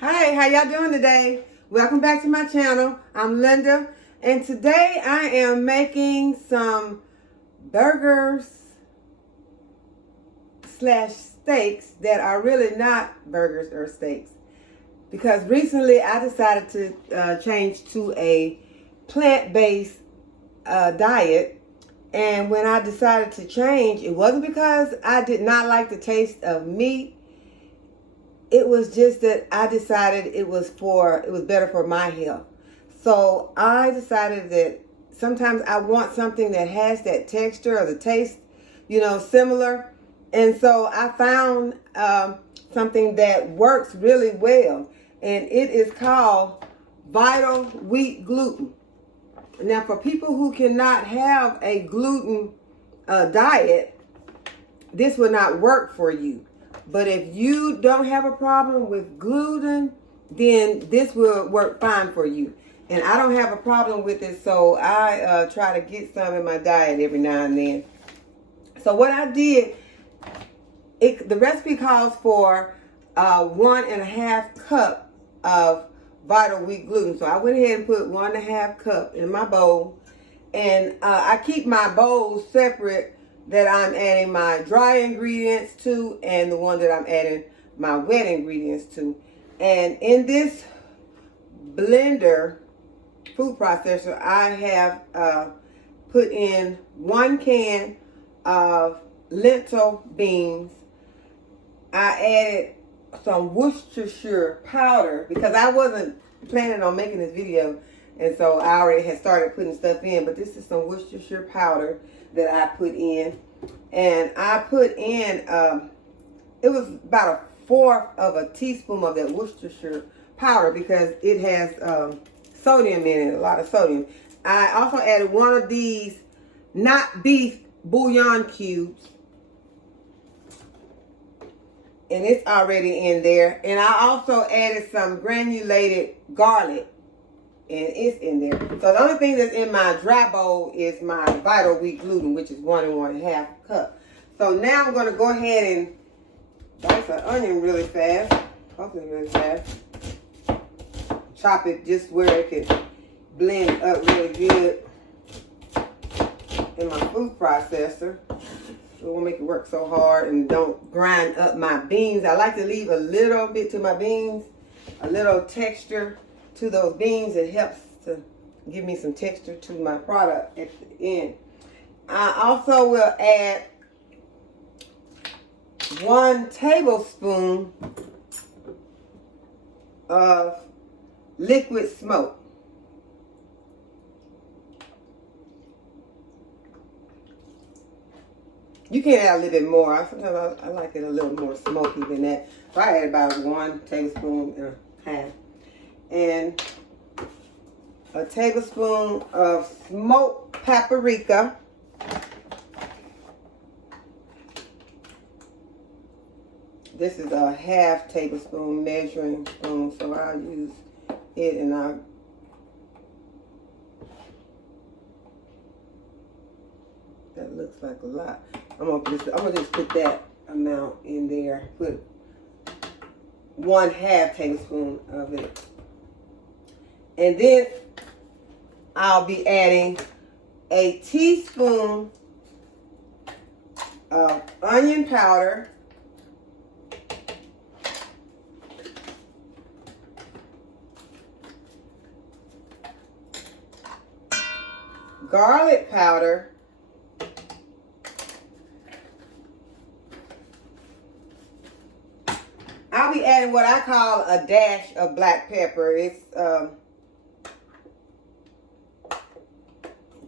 Hi, how y'all doing today? Welcome back to my channel. I'm Linda, and today I am making some burgers slash steaks that are really not burgers or steaks, because recently I decided to change to a plant-based diet. And when I decided to change, it wasn't because I did not like the taste of meat. It was just that I decided it was better for my health. So I decided that sometimes I want something that has that texture or the taste, similar. And so I found something that works really well, and it is called Vital Wheat Gluten. Now, for people who cannot have a gluten diet, this will not work for you. But if you don't have a problem with gluten, then this will work fine for you. And I don't have a problem with it, so I try to get some in my diet every now and then. So what I did, the recipe calls for 1.5 cup of Vital Wheat Gluten. So I went ahead and put 1.5 cup in my bowl. And I keep my bowls separate, that I'm adding my dry ingredients to and the one that I'm adding my wet ingredients to. And in this blender food processor, I have put in 1 can of lentil beans. I added some Worcestershire powder because I wasn't planning on making this video, and so I already had started putting stuff in, but this is some Worcestershire powder that I put in. And I put in, it was about 1/4 of a teaspoon of that Worcestershire powder because it has sodium in it, a lot of sodium. I also added one of these not beef bouillon cubes, and it's already in there. And I also added some granulated garlic, and it's in there. So the only thing that's in my dry bowl is my Vital Wheat Gluten, which is 1.5 cup. So now I'm going to go ahead and dice an onion really fast. Hopefully really fast. Chop it just where it can blend up really good in my food processor. It won't make it work so hard, and don't grind up my beans. I like to leave a little bit to my beans, a little texture to those beans. It helps to give me some texture to my product at the end. I also will add 1 tablespoon of liquid smoke. You can add a little bit more. Sometimes I like it a little more smoky than that. So I add about 1 tablespoon and a half. And a tablespoon of smoked paprika. This is a 1/2 tablespoon measuring spoon, so I'll use it, and that looks like a lot. I'm gonna just put that amount in there. Put 1/2 tablespoon of it. And then I'll be adding a teaspoon of onion powder, garlic powder, I'll be adding what I call a dash of black pepper. It's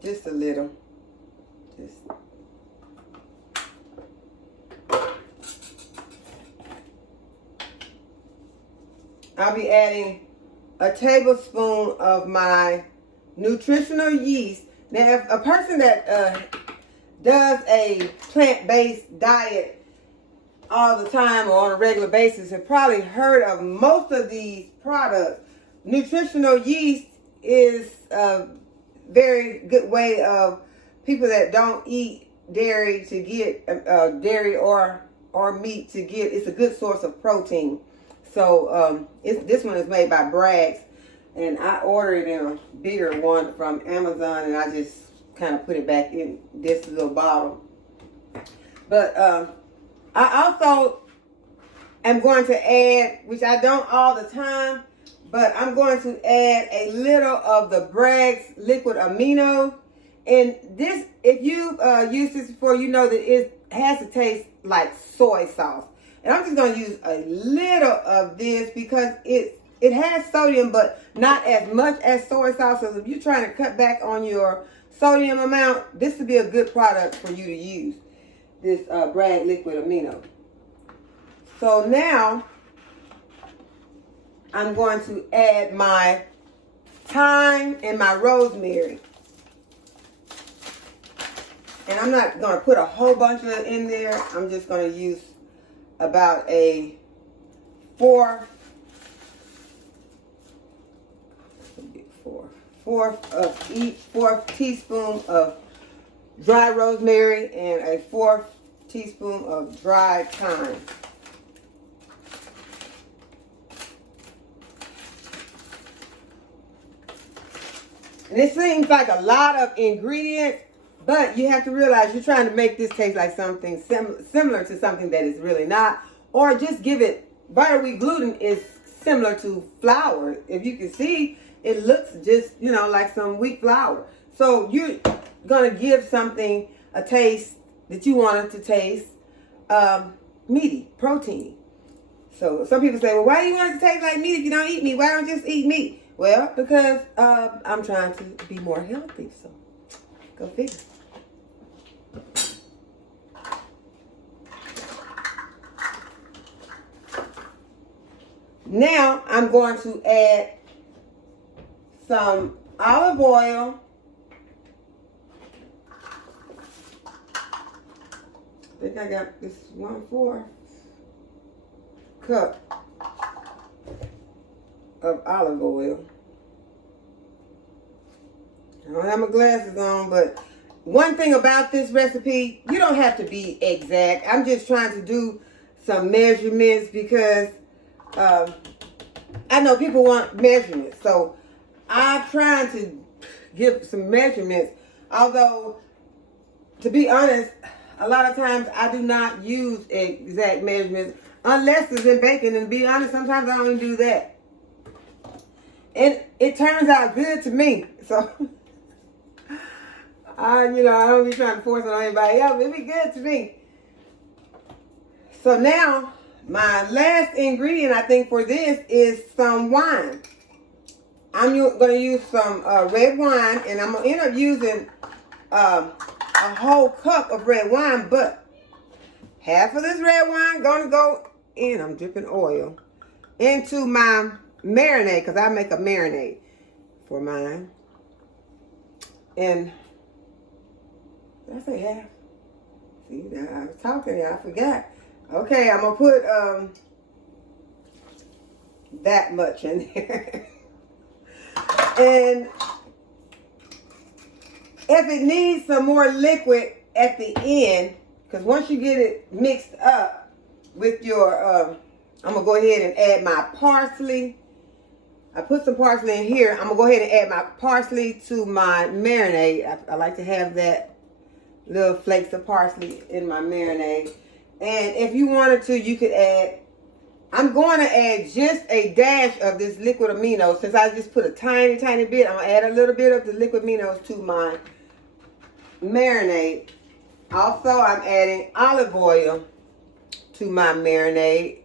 just a little. I'll be adding a tablespoon of my nutritional yeast. Now, if a person that does a plant-based diet all the time or on a regular basis have probably heard of most of these products. Nutritional yeast is a very good way of people that don't eat dairy to get dairy or meat to get. It's a good source of protein. So this one is made by Bragg's, and I ordered in a bigger one from Amazon, and I just kind of put it back in this little bottle. But I also am going to add, which I don't all the time, but I'm going to add a little of the Bragg's liquid amino. And this, if you've used this before, you know that it has to taste like soy sauce. And I'm just going to use a little of this because it has sodium, but not as much as soy sauce. So if you're trying to cut back on your sodium amount, this would be a good product for you to use, this Bragg liquid amino. So now I'm going to add my thyme and my rosemary. And I'm not going to put a whole bunch of it in there. I'm just going to use about a fourth teaspoon of dry rosemary and a fourth teaspoon of dried thyme. And it seems like a lot of ingredients, but you have to realize you're trying to make this taste like something similar to something that is really not. Or just give it, butter wheat gluten is similar to flour. If you can see, it looks just, you know, like some wheat flour. So you're going to give something a taste that you want it to taste meaty, proteiny. So some people say, well, why do you want it to taste like meat if you don't eat meat? Why don't you just eat meat? Well, because I'm trying to be more healthy, so go figure. Now I'm going to add some olive oil. I think I got this 1/4 cup of olive oil. I don't have my glasses on, but one thing about this recipe, you don't have to be exact. I'm just trying to do some measurements because I know people want measurements. So I'm trying to give some measurements. Although, to be honest, a lot of times I do not use exact measurements unless it's in baking. And to be honest, sometimes I don't even do that. And it turns out good to me. So, I don't be trying to force it on anybody else. It be good to me. So now, my last ingredient, I think, for this is some wine. I'm going to use some red wine, and I'm going to end up using a whole cup of red wine, but half of this red wine going to go in, I'm dripping oil, into my marinade, because I make a marinade for mine. And did I say half? See, now I was talking, I forgot. Okay, I'm going to put that much in there. And if it needs some more liquid at the end, because once you get it mixed up with your, I'm going to go ahead and add my parsley. I put some parsley in here. I'm going to go ahead and add my parsley to my marinade. I like to have that little flakes of parsley in my marinade. And if you wanted to, you could add, I'm going to add just a dash of this liquid amino. Since I just put a tiny, tiny bit, I'm going to add a little bit of the liquid aminos to my marinade. Also, I'm adding olive oil to my marinade.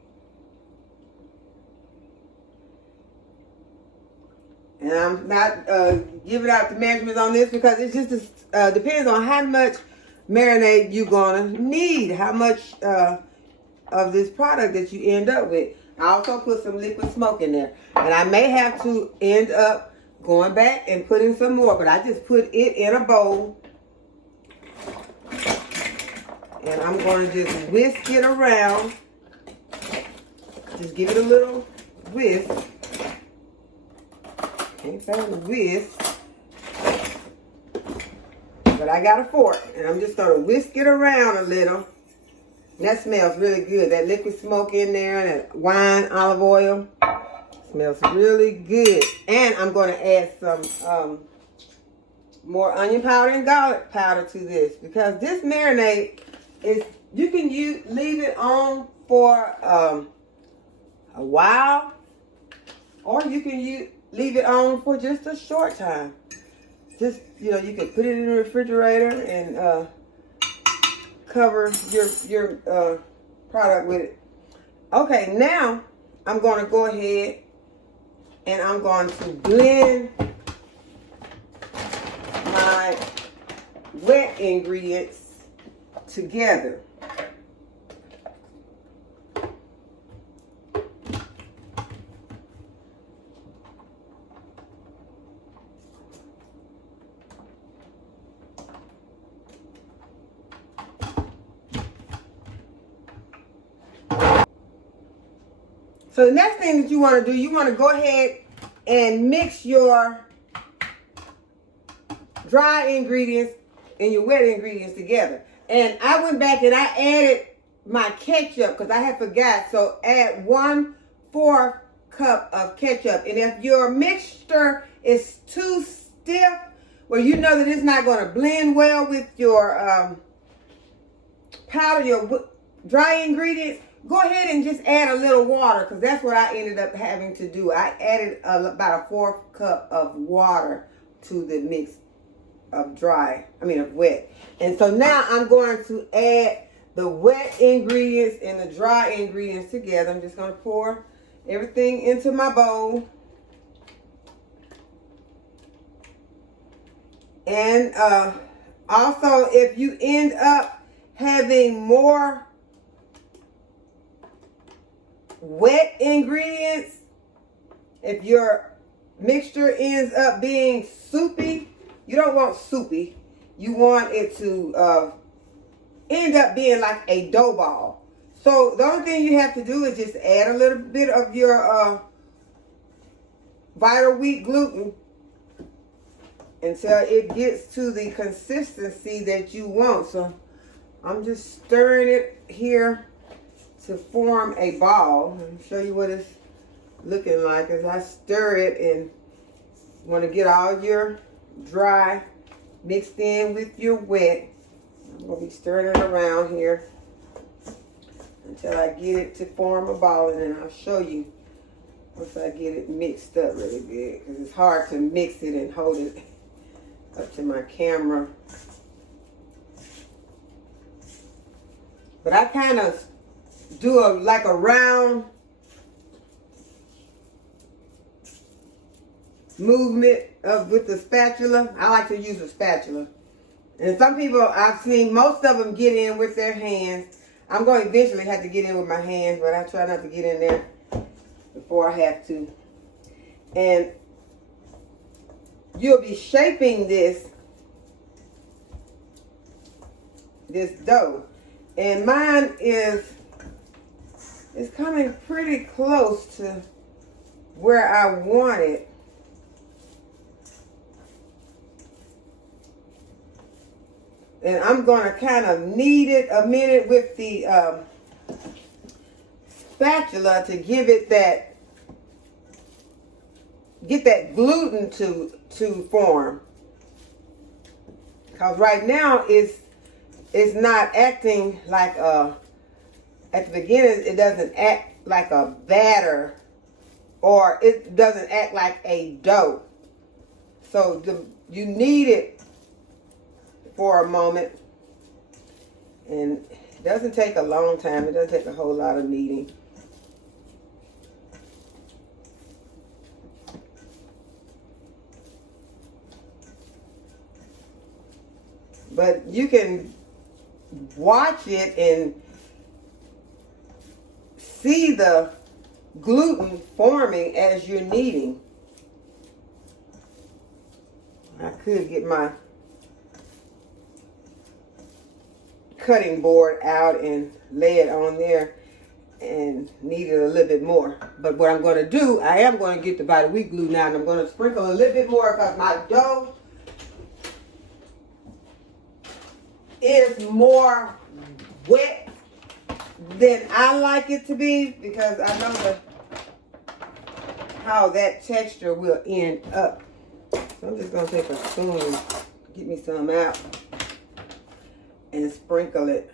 And I'm not giving out the measurements on this because it just depends on how much marinade you're going to need, how much of this product that you end up with. I also put some liquid smoke in there. And I may have to end up going back and putting some more, but I just put it in a bowl. And I'm going to just whisk it around. Just give it a little whisk. Can't say the whisk. But I got a fork. And I'm just going to whisk it around a little. And that smells really good. That liquid smoke in there, and that wine, olive oil. Smells really good. And I'm going to add some more onion powder and garlic powder to this, because this marinade is, you can leave it on for a while, or you can leave it on for just a short time. Just, you know, you can put it in the refrigerator and cover your product with it. Okay, now I'm going to go ahead and I'm going to blend my wet ingredients together. So the next thing that you want to do, you want to go ahead and mix your dry ingredients and your wet ingredients together. And I went back and I added my ketchup because I had forgot. So add 1/4 cup of ketchup. And if your mixture is too stiff, well, you know that it's not going to blend well with your powder, your dry ingredients, go ahead and just add a little water, because that's what I ended up having to do. I added about a 1/4 cup of water to the mix of wet. And so now I'm going to add the wet ingredients and the dry ingredients together. I'm just going to pour everything into my bowl. And also, if you end up having more wet ingredients, if your mixture ends up being soupy, you don't want soupy. You want it to end up being like a dough ball. So the only thing you have to do is just add a little bit of your vital wheat gluten until it gets to the consistency that you want. So I'm just stirring it here to form a ball. Let me show you what it's looking like as I stir it. And you want to get all your dry mixed in with your wet. I'm going to be stirring it around here until I get it to form a ball, and then I'll show you once I get it mixed up really good, because it's hard to mix it and hold it up to my camera. But I kind of do like a round movement with the spatula. I like to use a spatula. And some people I've seen, most of them get in with their hands. I'm going to eventually have to get in with my hands, but I try not to get in there before I have to. And you'll be shaping this dough. And mine is coming pretty close to where I want it. And I'm going to kind of knead it a minute with the spatula to give it get that gluten to form. Because right now it's not acting like at the beginning it doesn't act like a batter, or it doesn't act like a dough. So you knead it for a moment, and it doesn't take a long time. It doesn't take a whole lot of kneading. But you can watch it and see the gluten forming as you're kneading. I could get my cutting board out and lay it on there and knead it a little bit more. But what I'm going to do, I am going to get the vital wheat gluten out, and I'm going to sprinkle a little bit more because my dough is more wet than I like it to be, because I know how that texture will end up. So I'm just going to take a spoon, get me some out, and sprinkle it.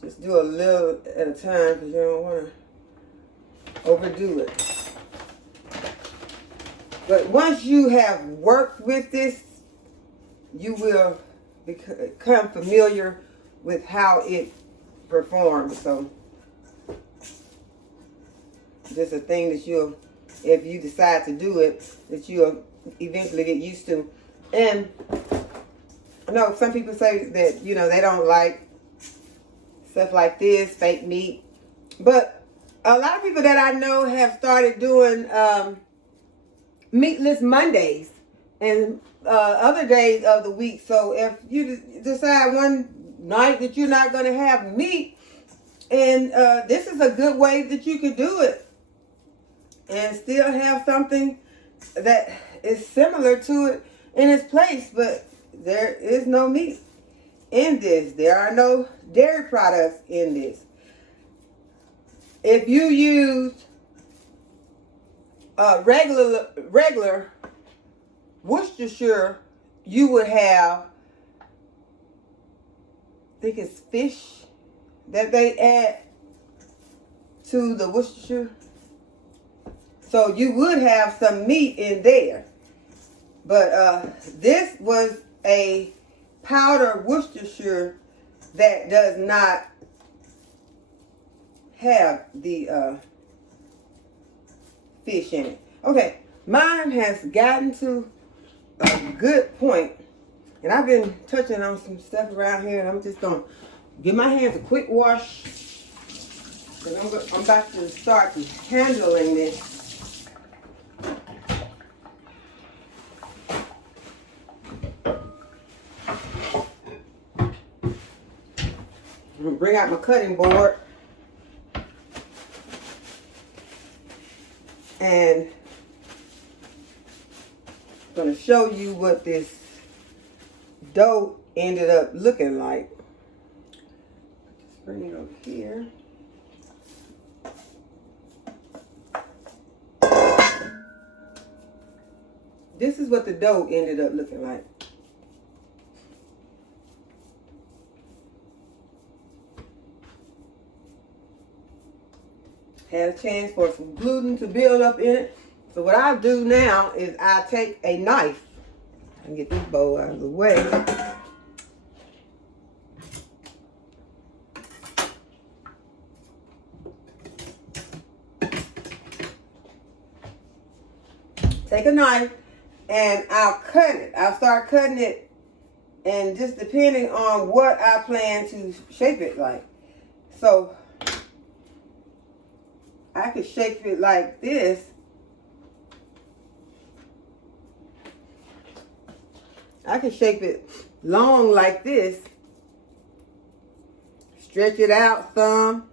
Just do a little at a time because you don't want to overdo it. But once you have worked with this, you will become familiar with how it performs. So just a thing that you'll, if you decide to do it, that you'll eventually get used to. And I know some people say that, you know, they don't like stuff like this, fake meat. But a lot of people that I know have started doing meatless Mondays and other days of the week. So if you decide one night that you're not going to have meat, and this is a good way that you could do it and still have something that is similar to it in its place, but there is no meat in this. There are no dairy products in this. If you use regular Worcestershire, you would have, I think it's fish that they add to the Worcestershire. So you would have some meat in there. But this was a powder Worcestershire that does not have the fish in it. Okay, mine has gotten to a good point, and I've been touching on some stuff around here, and I'm just gonna give my hands a quick wash, because I'm about to start handling this. I'm gonna bring out my cutting board and I'm going to show you what this dough ended up looking like. Just bring it over here. This is what the dough ended up looking like. Had a chance for some gluten to build up in it. So what I do now is I take a knife and get this bowl out of the way. Take a knife and I'll cut it. I'll start cutting it, and just depending on what I plan to shape it like. So I could shape it like this. I can shape it long like this. Stretch it out some.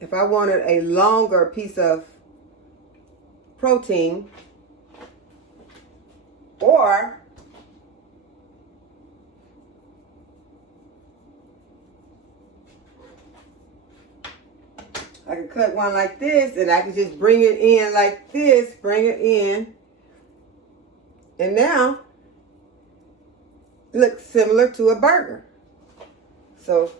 If I wanted a longer piece of protein, or I can cut one like this, and I can just bring it in like this, bring it in. And now, it looks similar to a burger. So,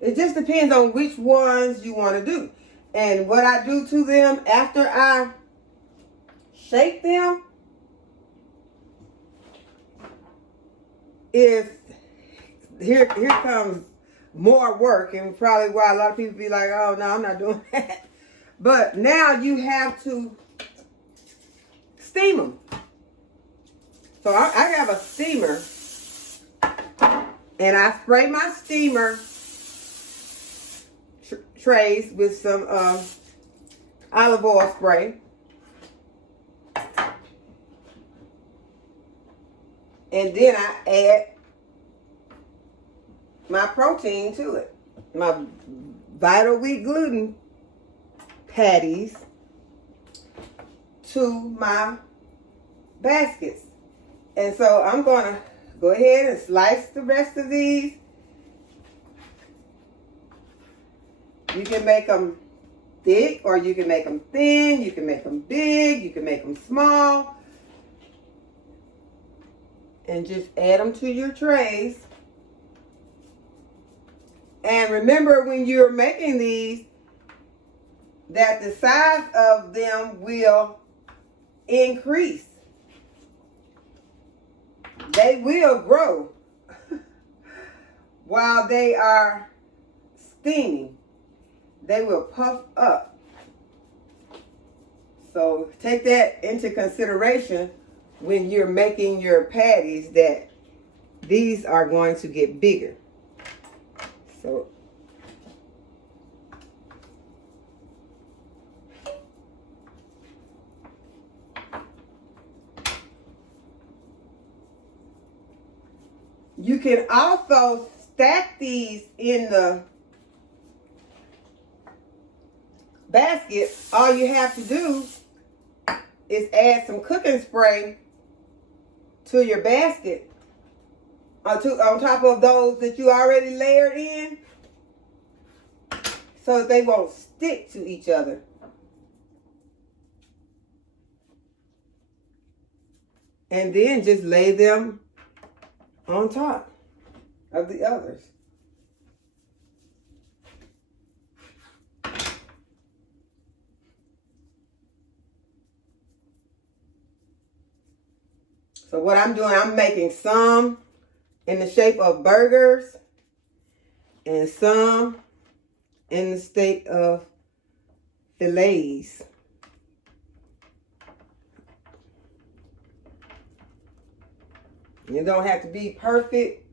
it just depends on which ones you want to do. And what I do to them after I shape them is, here comes more work, and probably why a lot of people be like, oh no, I'm not doing that. But now you have to steam them. So I have a steamer, and I spray my steamer trays with some olive oil spray. And then I add my protein to it. My Vital Wheat gluten patties to my baskets. And so I'm going to go ahead and slice the rest of these. You can make them thick or you can make them thin. You can make them big. You can make them small. And just add them to your trays. And remember when you're making these that the size of them will increase. They will grow while they are steaming. They will puff up. So take that into consideration when you're making your patties, that these are going to get bigger. So you can also stack these in the basket. All you have to do is add some cooking spray to your basket on top of those that you already layered in, so that they won't stick to each other. And then just lay them on top of the others. So what I'm doing, I'm making some in the shape of burgers and some in the state of fillets. It don't have to be perfect.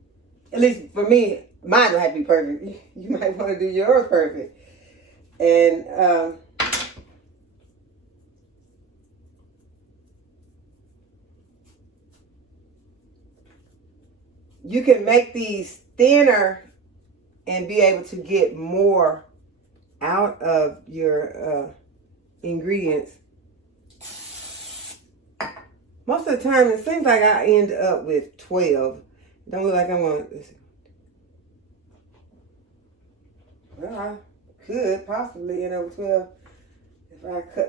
At least for me, mine don't have to be perfect. You might want to do yours perfect. And you can make these thinner and be able to get more out of your ingredients. Most of the time, it seems like I end up with 12. Don't look like I'm going to... Well, I could possibly end up with 12 if I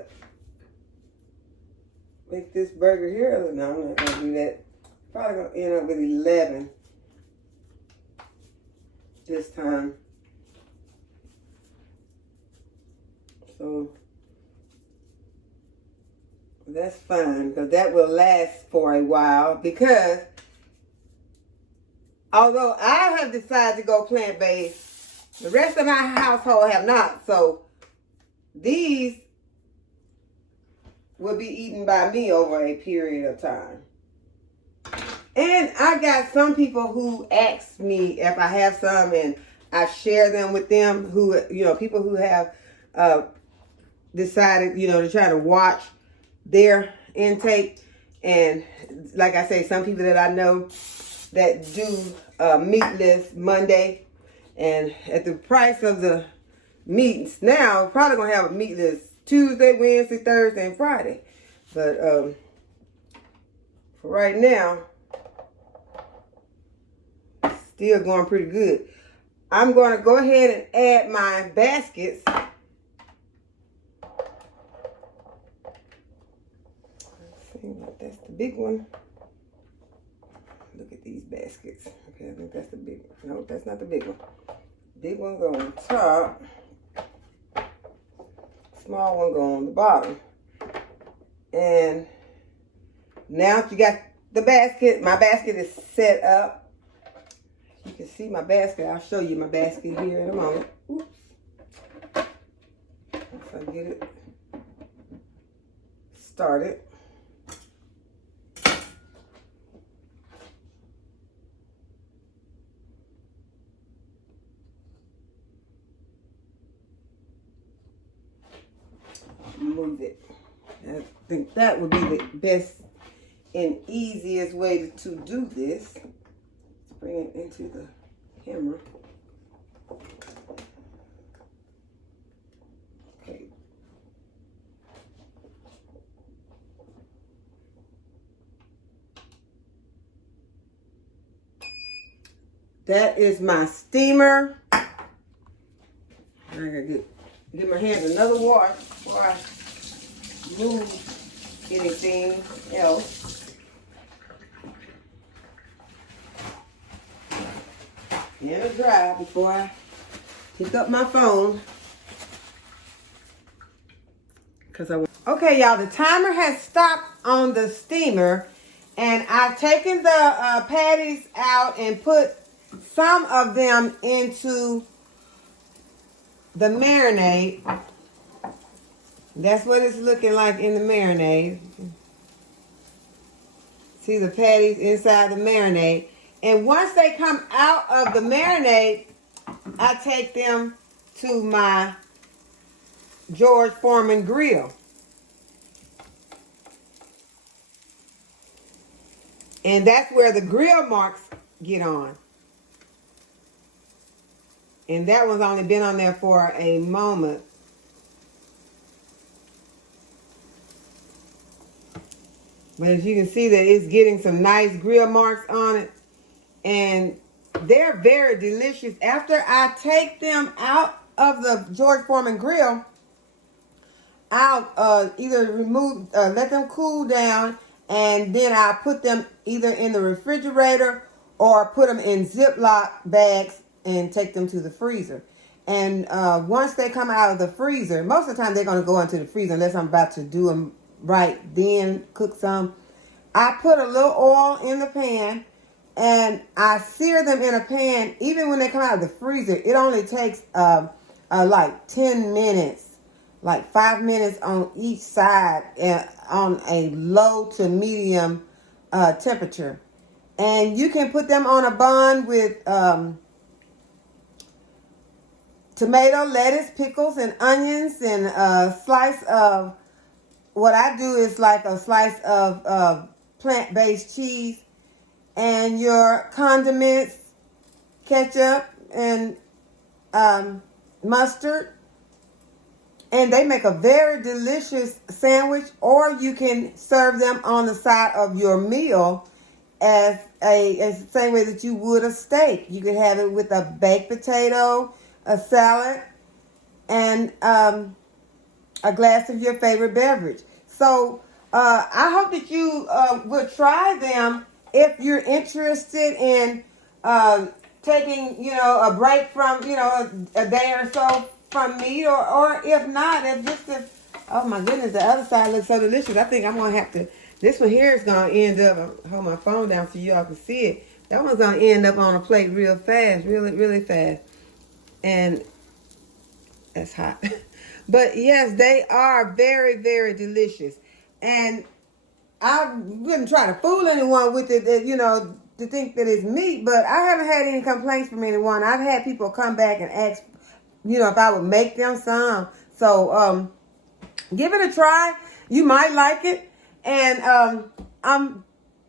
make this burger here. No, I'm not going to do that. Probably going to end up with 11 this time. So that's fine, because that will last for a while. Because although I have decided to go plant-based, the rest of my household have not. So these will be eaten by me over a period of time. And I got some people who ask me if I have some, and I share them with them, who, people who have decided, to try to watch their intake. And like I say, some people that I know that do meatless Monday, and at the price of the meats now, probably gonna have a meatless Tuesday, Wednesday, Thursday, and Friday. But for right now, still going pretty good. I'm going to go ahead and add my baskets. Let's see, that's the big one. Look at these baskets. Okay, I think that's the big one. No, that's not the big one. Big one go on top. Small one go on the bottom. And now if you got the basket, my basket is set up. You can see my basket. I'll show you my basket here in a moment. Oops. Once I get it started. Move it. I think that would be the best and easiest way to do this. Bring it into the camera. Okay. that is my steamer. I gotta give my hands another wash before I move anything else. Let it dry before I pick up my phone. Okay, y'all, the timer has stopped on the steamer, and I've taken the patties out and put some of them into the marinade. That's what it's looking like in the marinade. See the patties inside the marinade. And once they come out of the marinade, I take them to my George Foreman grill. And that's where the grill marks get on. And that one's only been on there for a moment. But as you can see that it's getting some nice grill marks on it. And they're very delicious. After I take them out of the George Foreman grill, I'll either let them cool down, and then I put them either in the refrigerator or put them in Ziploc bags and take them to the freezer. And once they come out of the freezer, most of the time they're going to go into the freezer unless I'm about to do them right then, cook some. I put a little oil in the pan and I sear them in a pan. Even when they come out of the freezer, it only takes like 10 minutes. Like 5 minutes on each side on a low to medium temperature. And you can put them on a bun with tomato, lettuce, pickles, and onions, and a slice of, what I do is like a slice of plant-based cheese, and your condiments, ketchup, and mustard. And they make a very delicious sandwich, or you can serve them on the side of your meal as the same way that you would a steak. You could have it with a baked potato, a salad, and a glass of your favorite beverage. So I hope that you will try them if you're interested in taking, a break from, a day or so from meat, or if not, oh my goodness, the other side looks so delicious. I think I'm going to have to, this one here is going to end up, I'll hold my phone down so y'all can see it. That one's going to end up on a plate real fast, really, really fast. And that's hot. But yes, they are very, very delicious. And I wouldn't try to fool anyone with it, to think that it's meat, but I haven't had any complaints from anyone. I've had people come back and ask, if I would make them some. So give it a try. You might like it. And I'm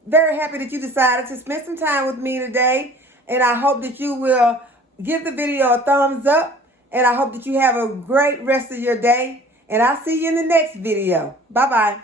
very happy that you decided to spend some time with me today. And I hope that you will give the video a thumbs up. And I hope that you have a great rest of your day. And I'll see you in the next video. Bye-bye.